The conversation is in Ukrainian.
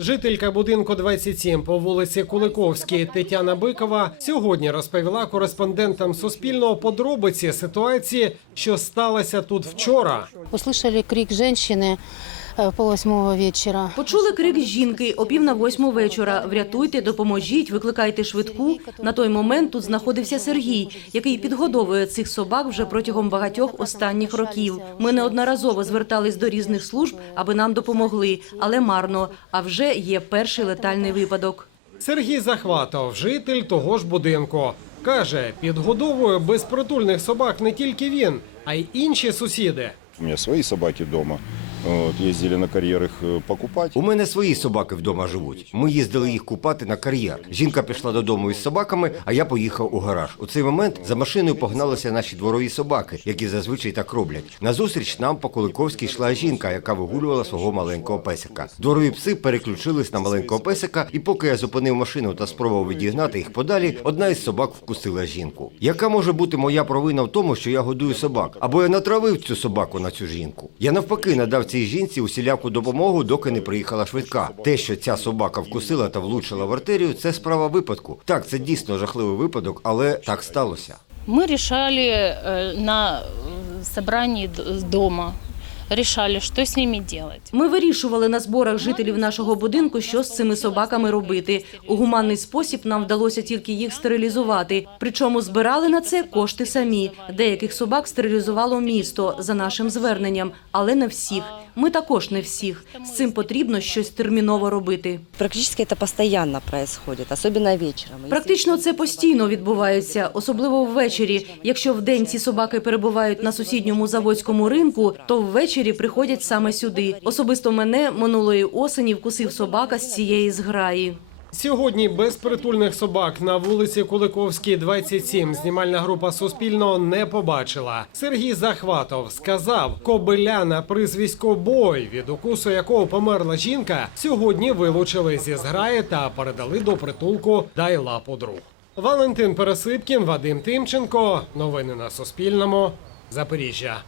Жителька будинку 27 по вулиці Куликовській Тетяна Бикова сьогодні розповіла кореспондентам Суспільного подробиці ситуації, що сталася тут вчора. Услышали крик женщины э, пол восьмого вечера. Почули крик жінки о пів на восьму вечора. Врятуйте, допоможіть, викликайте швидку. На той момент тут знаходився Сергій, який підгодовує цих собак вже протягом багатьох останніх років. Ми неодноразово звертались до різних служб, аби нам допомогли, але марно. А вже є перший летальний випадок. Сергій Захватов, житель того ж будинку, каже, підгодовує безпритульних собак не тільки він, а й інші сусіди. У меня свои собаки дома. Вот, ездили на карьер их э. У мене свої собаки вдома живуть. Ми їздили їх купати на кар'єр. Жінка пішла додому із собаками, а я поїхав у гараж. У цей момент за машиною погналися наші дворові собаки, які зазвичай так роблять. Назустріч нам по Куликовській йшла жінка, яка вигулювала свого маленького песика. Дворові пси переключились на маленького песика, і поки я зупинив машину та спробував відігнати їх подалі, одна із собак вкусила жінку. Яка може бути моя провина в тому, що я годую собак? Або я натравив цю собаку на цю жінку? Я навпаки надав цій жінці усіляку допомогу, доки не приїхала швидка. Те, що ця собака вкусила та влучила в артерію, це справа випадку. Так, це дійсно жахливий випадок, але так сталося. Мы решали э, на э, собрании д- дома, решали, что с ними делать. Ми вирішували на зборах жителів нашого будинку, що з цими собаками робити. У гуманний спосіб нам вдалося тільки їх стерилізувати. Причому збирали на це кошти самі. Деяких собак стерилізувало місто за нашим зверненням, але не всіх. Ми також не всіх. З цим потрібно щось терміново робити. Практически это постоянно происходит, особенно вечером. Практично це постійно відбувається, особливо ввечері. Якщо вдень ці собаки перебувають на сусідньому заводському ринку, то ввечері приходять саме сюди. Особисто мене минулої осені вкусив собака з цієї зграї. Сьогодні безпритульних собак на вулиці Куликовській, 27 знімальна група Суспільного не побачила. Сергій Захватов сказав, кобиля на прізвисько Бой, від укусу якого померла жінка, сьогодні вилучили зі зграї та передали до притулку Дай лапу друг. Валентин Пересипкін, Вадим Тимченко. Новини на Суспільному. Запоріжжя.